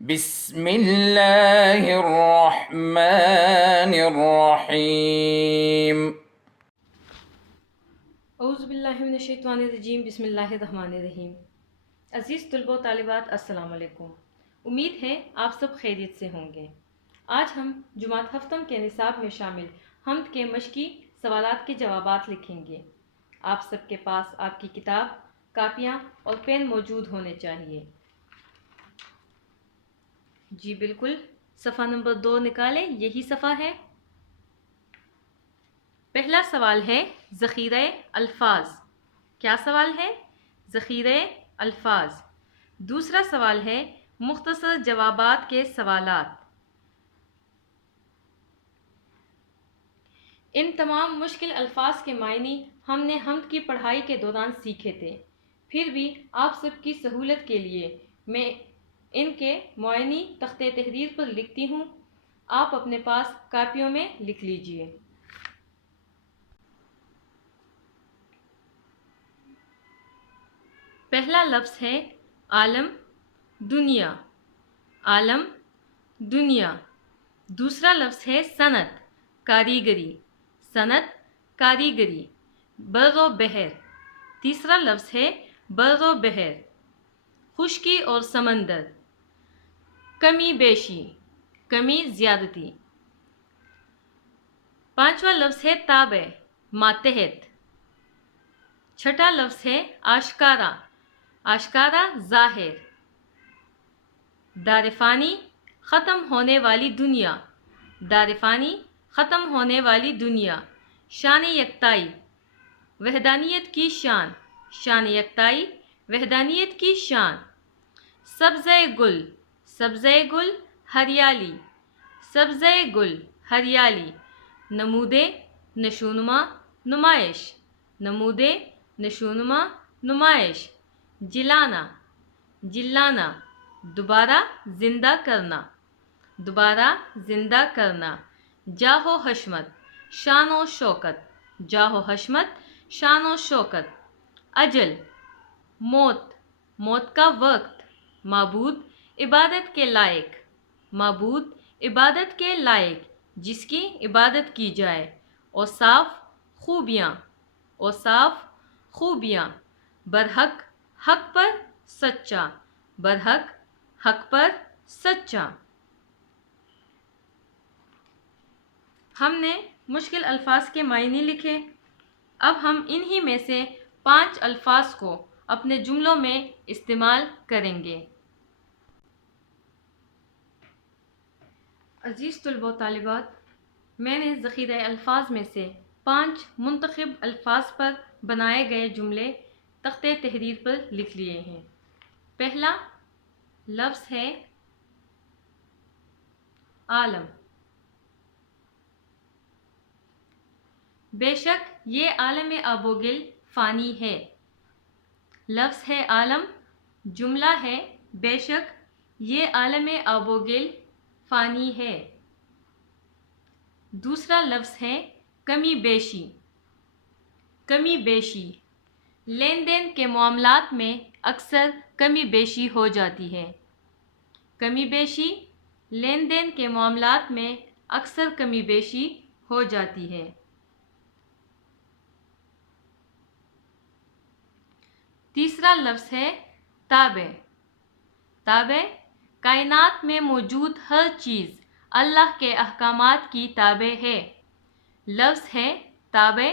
بسم اللہ الرحمن الرحیم۔ اعوذ باللہ من الشیطان الرجیم، بسم اللہ الرحمن الرحیم۔ عزیز طلبہ و طالبات، السلام علیکم۔ امید ہے آپ سب خیریت سے ہوں گے۔ آج ہم جماعت ہفتم کے نصاب میں شامل حمد کے مشقی سوالات کے جوابات لکھیں گے۔ آپ سب کے پاس آپ کی کتاب، کاپیاں اور پین موجود ہونے چاہیے۔ جی بالکل، صفحہ نمبر 2 نکالیں، یہی صفحہ ہے۔ پہلا سوال ہے ذخیرہ الفاظ۔ کیا سوال ہے؟ ذخیرہ الفاظ۔ دوسرا سوال ہے مختصر جوابات کے سوالات۔ ان تمام مشکل الفاظ کے معنی ہم نے حمد کی پڑھائی کے دوران سیکھے تھے، پھر بھی آپ سب کی سہولت کے لیے میں ان کے معنی تختہ تحریر پر لکھتی ہوں، آپ اپنے پاس کاپیوں میں لکھ لیجئے۔ پہلا لفظ ہے عالم، دنیا، عالم، دنیا۔ دوسرا لفظ ہے صنعت، کاریگری، صنعت، کاریگری، بر و بحر۔ تیسرا لفظ ہے بر و بحر، خشکی اور سمندر، کمی بیشی، کمی زیادتی۔ پانچواں لفظ ہے تابع، ماتحت۔ چھٹا لفظ ہے آشکارا، آشکارا، ظاہر۔ دار فانی، ختم ہونے والی دنیا، دار فانی، ختم ہونے والی دنیا۔ شان یکتائی، وحدانیت کی شان، شان یکتائی، وحدانیت کی شان۔ سبزہ گل، سبزہ گل، ہریالی، سبزہ گل، ہریالی۔ نمودِ نشونما، نمائش، نمودِ نشونما، نمائش۔ جلانا، جلانا، دوبارہ زندہ کرنا، دوبارہ زندہ کرنا۔ جاہ و حشمت، شان و شوکت، جاہ و حشمت، شان و شوکت۔ اجل، موت، موت کا وقت۔ معبود، عبادت کے لائق، معبود، عبادت کے لائق، جس کی عبادت کی جائے۔ اوصاف، خوبیاں، اوصاف، خوبیاں۔ برحق، حق پر سچا، برحق، حق پر سچا۔ ہم نے مشکل الفاظ کے معنی لکھے، اب ہم انہی میں سے 5 الفاظ کو اپنے جملوں میں استعمال کریں گے۔ عزیز طلبہ و طالبات، میں نے ذخیرہ الفاظ میں سے 5 منتخب الفاظ پر بنائے گئے جملے تختہ تحریر پر لکھ لیے ہیں۔ پہلا لفظ ہے عالم۔ بے شک یہ عالم آب و گل فانی ہے۔ لفظ ہے عالم، جملہ ہے بے شک یہ عالم آب و گل فانی ہے۔ دوسرا لفظ ہے کمی بیشی، کمی بیشی۔ لین دین کے معاملات میں اکثر کمی بیشی ہو جاتی ہے، کمی بیشی، لین دین کے معاملات میں اکثر کمی بیشی ہو جاتی ہے۔ تیسرا لفظ ہے تابع، تابع، کائنات میں موجود ہر چیز اللہ کے احکامات کی تابع ہے۔ لفظ ہے تابع،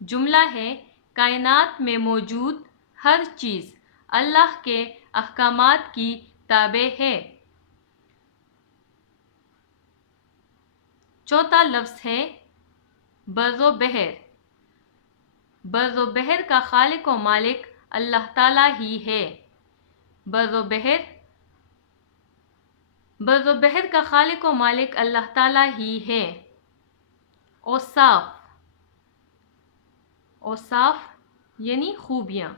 جملہ ہے کائنات میں موجود ہر چیز اللہ کے احکامات کی تابع ہے۔ چوتھا لفظ ہے بر و بحر۔ بر و بحر کا خالق و مالک اللہ تعالیٰ ہی ہے۔ بر و بحر، بر و بحر کا خالق و مالک اللہ تعالیٰ ہی ہے۔ اوصاف، اوصاف یعنی خوبیاں۔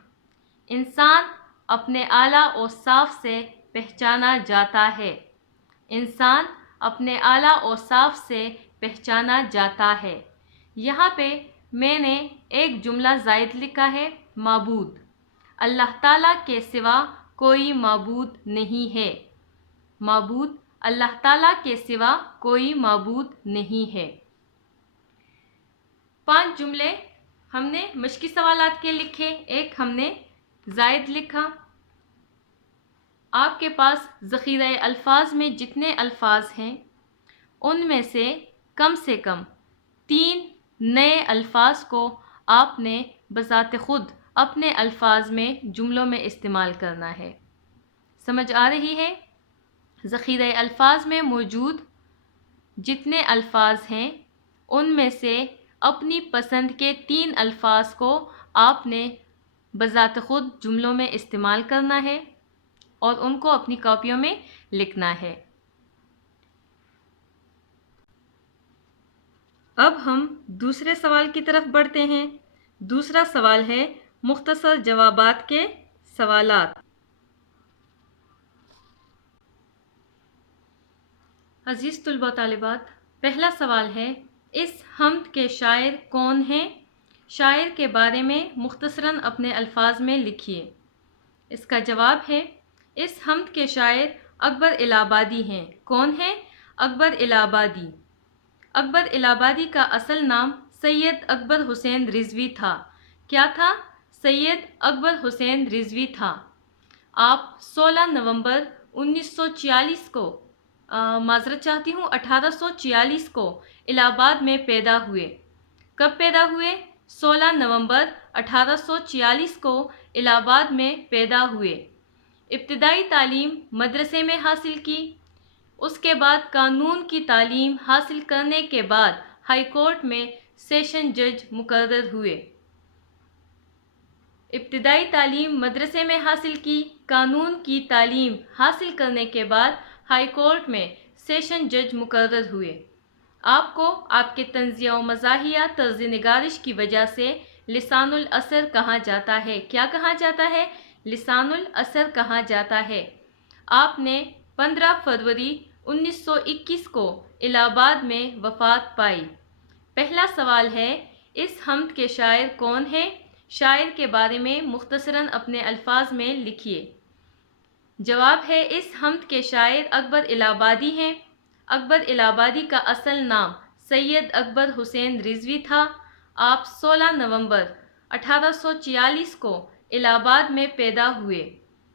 انسان اپنے اعلیٰ اوصاف سے پہچانا جاتا ہے، انسان اپنے اعلیٰ اوصاف سے پہچانا جاتا ہے۔ یہاں پہ میں نے ایک جملہ زائد لکھا ہے، معبود۔ اللہ تعالیٰ کے سوا کوئی معبود نہیں ہے۔ معبود اللہ تعالیٰ کے سوا کوئی معبود نہیں ہے۔ 5 جملے ہم نے مشقی سوالات کے لکھے، ایک ہم نے زائد لکھا۔ آپ کے پاس ذخیرہ الفاظ میں جتنے الفاظ ہیں ان میں سے کم 3 نئے الفاظ کو آپ نے بذات خود اپنے الفاظ میں جملوں میں استعمال کرنا ہے۔ سمجھ آ رہی ہے؟ ذخیرہ الفاظ میں موجود جتنے الفاظ ہیں ان میں سے اپنی پسند کے 3 الفاظ کو آپ نے بذات خود جملوں میں استعمال کرنا ہے اور ان کو اپنی کاپیوں میں لکھنا ہے۔ اب ہم دوسرے سوال کی طرف بڑھتے ہیں۔ دوسرا سوال ہے مختصر جوابات کے سوالات۔ عزیز طلباء و طالبات، پہلا سوال ہے اس حمد کے شاعر کون ہیں؟ شاعر کے بارے میں مختصراً اپنے الفاظ میں لکھیے۔ اس کا جواب ہے اس حمد کے شاعر اکبر الہ آبادی ہیں۔ کون ہیں؟ اکبر الہ آبادی۔ اکبر الہ آبادی کا اصل نام سید اکبر حسین رضوی تھا۔ کیا تھا؟ سید اکبر حسین رضوی تھا۔ آپ 16 نومبر 1946 کو معذرت چاہتی ہوں 1846 کو الہ آباد میں پیدا ہوئے۔ کب پیدا ہوئے؟ 16 نومبر 1846 کو الہ آباد میں پیدا ہوئے۔ ابتدائی تعلیم مدرسے میں حاصل کی۔ اس کے بعد قانون کی تعلیم حاصل کرنے کے بعد ہائی کورٹ میں سیشن جج مقرر ہوئے۔ ابتدائی تعلیم مدرسے میں حاصل کی، قانون کی تعلیم حاصل کرنے کے بعد ہائی کورٹ میں سیشن جج مقرر ہوئے۔ آپ کو آپ کے طنزیہ و مزاحیہ طرز نگارش کی وجہ سے لسان الاثر کہا جاتا ہے۔ کیا کہا جاتا ہے؟ لسان الاثر کہا جاتا ہے۔ آپ نے 15 فروری 1921 کو الہ آباد میں وفات پائی۔ پہلا سوال ہے اس حمد کے شاعر کون ہیں؟ شاعر کے بارے میں مختصراً اپنے الفاظ میں لکھیے۔ جواب ہے اس حمد کے شاعر اکبر الہ آبادی ہیں۔ اکبر الہ آبادی کا اصل نام سید اکبر حسین رضوی تھا۔ آپ 16 نومبر 1846 کو الہ آباد میں پیدا ہوئے۔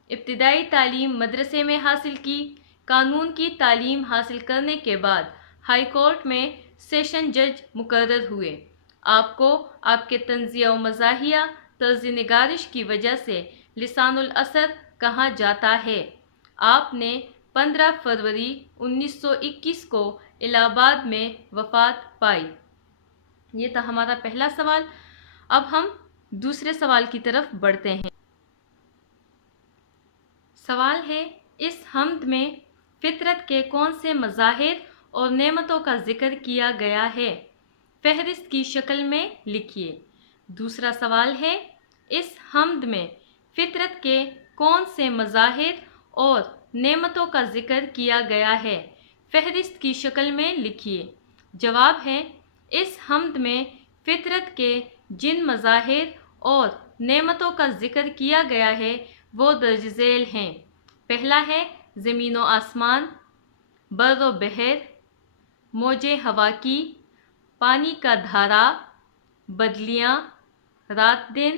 ابتدائی تعلیم مدرسے میں حاصل کی، قانون کی تعلیم حاصل کرنے کے بعد ہائی کورٹ میں سیشن جج مقرر ہوئے۔ آپ کو آپ کے طنزیہ و مزاحیہ طرز نگارش کی وجہ سے لسان الاثر کہا جاتا ہے۔ آپ نے 15 فروری 1921 کو الہ آباد میں وفات پائی۔ یہ تھا ہمارا پہلا سوال۔ اب ہم دوسرے سوال کی طرف بڑھتے ہیں۔ سوال ہے اس حمد میں فطرت کے کون سے مظاہر اور نعمتوں کا ذکر کیا گیا ہے؟ فہرست کی شکل میں لکھیے۔ دوسرا سوال ہے اس حمد میں فطرت کے کون سے مظاہر اور نعمتوں کا ذکر کیا گیا ہے؟ فہرست کی شکل میں لکھیے۔ جواب ہے اس حمد میں فطرت کے جن مظاہر اور نعمتوں کا ذکر کیا گیا ہے وہ درج ذیل ہیں۔ پہلا ہے زمین و آسمان، بر و بحر، موجیں ہوا کی، پانی کا دھارا، بدلیاں، رات دن،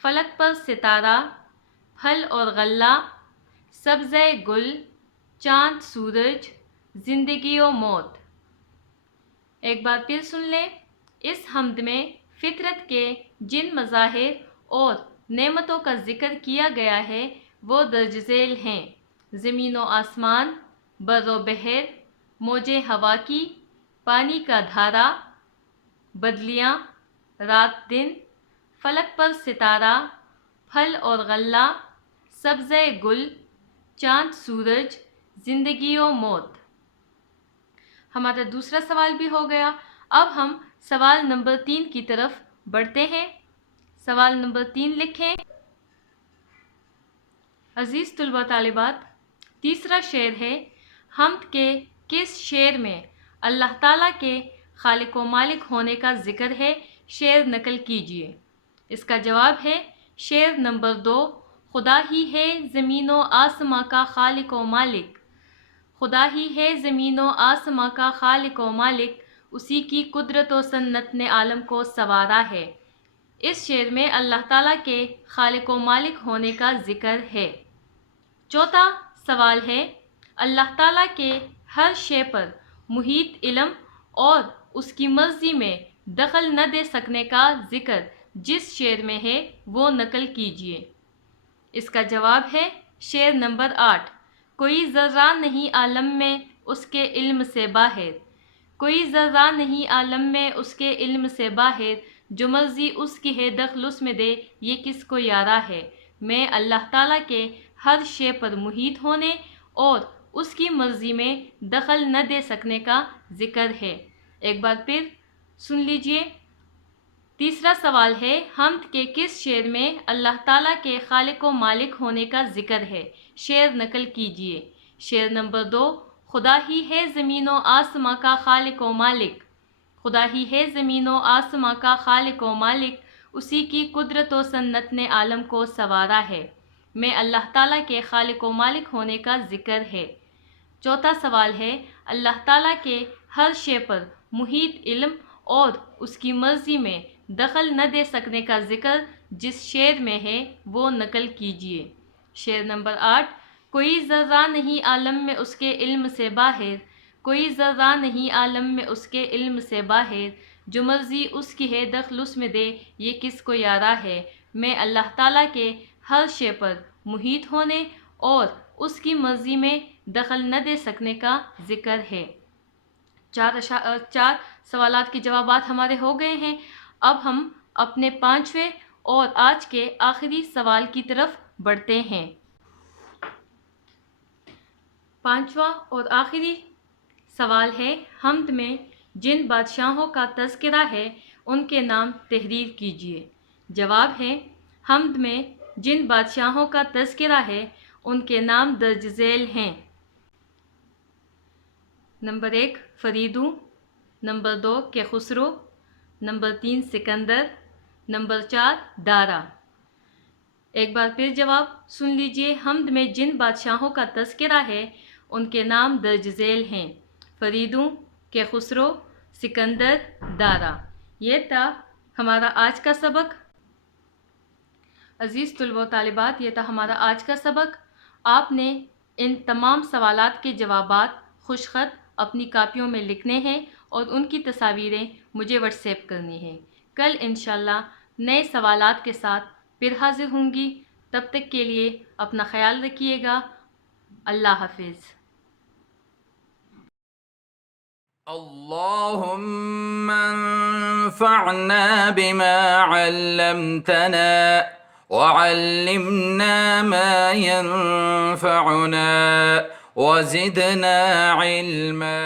فلک پر ستارہ، پھل اور غلہ، سبزہ گل، چاند سورج، زندگی و موت۔ ایک بار پھر سن لیں۔ اس حمد میں فطرت کے جن مظاہر اور نعمتوں کا ذکر کیا گیا ہے وہ درج ذیل ہیں: زمین و آسمان، بر و بحر، موجیں ہوا کی، پانی کا دھارا، بدلیاں، رات دن، فلک پر ستارہ، پھل اور غلہ، سبزہ گل، چاند سورج، زندگی و موت۔ ہمارا دوسرا سوال بھی ہو گیا۔ اب ہم سوال نمبر 3 کی طرف بڑھتے ہیں۔ سوال نمبر 3 لکھیں۔ عزیز طلباء طالبات، تیسرا شعر ہے حمد کے کس شعر میں اللہ تعالیٰ کے خالق و مالک ہونے کا ذکر ہے؟ شعر نقل کیجیے۔ اس کا جواب ہے شعر نمبر 2، خدا ہی ہے زمین و آسماں کا خالق و مالک، خدا ہی ہے زمین و آسماں کا خالق و مالک، اسی کی قدرت و سنت نے عالم کو سنوارا ہے۔ اس شعر میں اللہ تعالیٰ کے خالق و مالک ہونے کا ذکر ہے۔ چوتھا سوال ہے، اللہ تعالیٰ کے ہر شے پر محیط علم اور اس کی مرضی میں دخل نہ دے سکنے کا ذکر جس شعر میں ہے وہ نقل کیجیے۔ اس کا جواب ہے شعر نمبر 8، کوئی ذرہ نہیں عالم میں اس کے علم سے باہر، کوئی ذرہ نہیں عالم میں اس کے علم سے باہر، جو مرضی اس کی ہے دخل اس میں دے، یہ کس کو یارا ہے۔ میں اللہ تعالیٰ کے ہر شے پر محیط ہونے اور اس کی مرضی میں دخل نہ دے سکنے کا ذکر ہے۔ ایک بار پھر سن لیجئے۔ تیسرا سوال ہے، حمد کے کس شعر میں اللہ تعالیٰ کے خالق و مالک ہونے کا ذکر ہے؟ شعر نقل کیجئے۔ شعر نمبر 2، خدا ہی ہے زمین و آسماں کا خالق و مالک، خدا ہی ہے زمین و آسماں کا خالق و مالک، اسی کی قدرت و سنت نے عالم کو سنوارا ہے۔ میں اللہ تعالیٰ کے خالق و مالک ہونے کا ذکر ہے۔ چوتھا سوال ہے، اللہ تعالیٰ کے ہر شے پر محیط علم اور اس کی مرضی میں دخل نہ دے سکنے کا ذکر جس شعر میں ہے وہ نقل کیجیے۔ شعر نمبر 8، کوئی ذرہ نہیں عالم میں اس کے علم سے باہر، کوئی ذرہ نہیں عالم میں اس کے علم سے باہر، جو مرضی اس کی ہے دخل اس میں دے، یہ کس کو یارا ہے۔ میں اللہ تعالیٰ کے ہر شے پر محیط ہونے اور اس کی مرضی میں دخل نہ دے سکنے کا ذکر ہے۔ چار سوالات کے جوابات ہمارے ہو گئے ہیں۔ اب ہم اپنے 5ویں اور آج کے آخری سوال کی طرف بڑھتے ہیں۔ 5واں اور آخری سوال ہے، حمد میں جن بادشاہوں کا تذکرہ ہے ان کے نام تحریر کیجیے۔ جواب ہے، حمد میں جن بادشاہوں کا تذکرہ ہے ان کے نام درج ذیل ہیں۔ Number 1 Faridun, number 2 Kaikhusrau, number 3 Sikandar, number 4 Dara. ایک بار پھر جواب سن لیجئے۔ حمد میں جن بادشاہوں کا تذکرہ ہے ان کے نام درج ذیل ہیں، فریدوں، کیخسرو، سکندر، دارا۔ یہ تھا ہمارا آج کا سبق۔ عزیز طلبہ و طالبات، یہ تھا ہمارا آج کا سبق۔ آپ نے ان تمام سوالات کے جوابات خوش خط اپنی کاپیوں میں لکھنے ہیں اور ان کی تصاویریں مجھے واٹس ایپ کرنی ہیں۔ کل انشاءاللہ نئے سوالات کے ساتھ پھر حاضر ہوں گی۔ تب تک کے لیے اپنا خیال رکھیے گا۔ اللہ حافظ۔ اللهم انفعنا بما علمتنا وعلمنا ما ينفعنا وزدنا علما